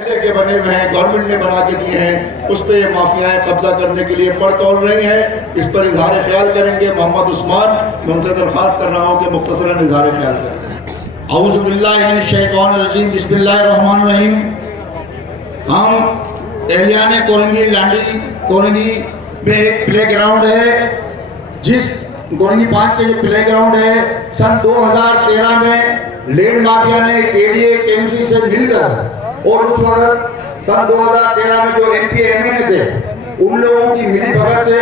के बने हुए हैं, गवर्नमेंट ने बना के दिए हैं, उस पर ये माफियाएं कब्जा करने के लिए पड़ तोड़ रही हैं। इस पर इजहार ख्याल करेंगे मोहम्मद उस्मान। मैं उनसे दरख्वास्त कर रहा हूँ कि मुख्तसरन इजहार ख्याल करें। औज़ु बिल्लाहि मिनश शैतानिर रजीम, बिस्मिल्लाहिर रहमानिर रहीम। हम एहलियाने कोरंगी लांडी कोरंगी में एक प्ले ग्राउंड है, जिस कोरंगी 5 के जो प्ले ग्राउंड है, सन 2013 में लैंड माफिया ने केडीए केएमसी से मिलकर और उस वक्त सन 2013 में जो एमपी एमएनए थे उन लोगों की मिली भगत से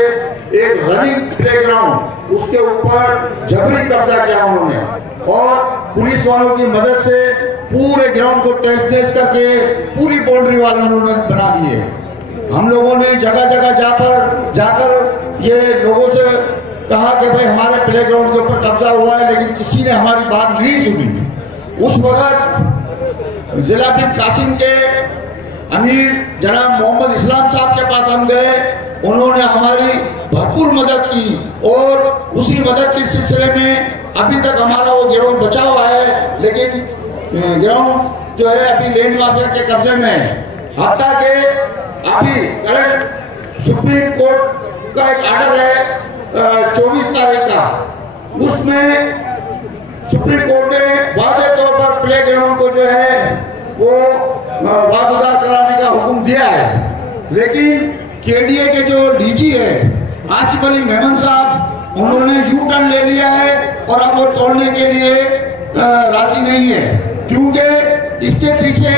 एक रनिंग प्ले ग्राउंड उसके ऊपर जबरी कब्जा किया उन्होंने, और पुलिस वालों की मदद से पूरे ग्राउंड को तहस-नहस करके पूरी बाउंड्री वाल उन्होंने बना दी है। हम लोगों ने जगह जगह जाकर ये लोगों से कहा कि भाई हमारे प्ले ग्राउंड के ऊपर कब्जा हुआ है, लेकिन किसी ने हमारी बात नहीं सुनी। उस वक्त जिला बिन कासिम के अमीर जनाब मोहम्मद इस्लाम साहब के पास हम गए, उन्होंने हमारी भरपूर मदद की, और उसी मदद के सिलसिले में अभी तक हमारा वो ग्राउंड बचा हुआ है, लेकिन ग्राउंड जो है अभी लैंड माफिया के कब्जे में है। हत्ता के अभी करंट सुप्रीम कोर्ट का एक ऑर्डर है 24 तारीख का, उसमें सुप्रीम कोर्ट ने वाज़ेह तौर पर प्ले ग्राउंड को जो है वो वागुजार कराने का हुक्म दिया है। लेकिन केडीए के जो डीजी है आसिफ अली मेमन साहब, उन्होंने यू टर्न ले लिया है और अब वो तोड़ने के लिए राजी नहीं है, क्योंकि इसके पीछे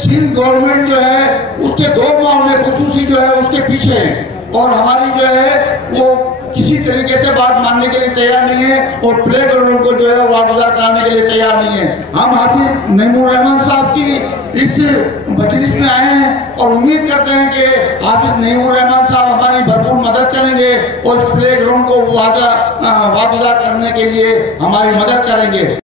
सिंध गवर्नमेंट जो है उसके 2 मामले खुसूसी जो है उसके पीछे है, और हमारी जो है वो किसी तरीके से बात मानने के लिए तैयार नहीं है, और प्ले ग्राउंड को जो है वागुजार कराने के लिए तैयार नहीं है। हम हाफिज नईमुर रहमान साहब की इस मजलिस में आए हैं और उम्मीद करते हैं कि हाफिज नईमुर रहमान साहब हमारी भरपूर मदद करेंगे और इस प्ले ग्राउंड को वागुजार करने के लिए हमारी मदद करेंगे।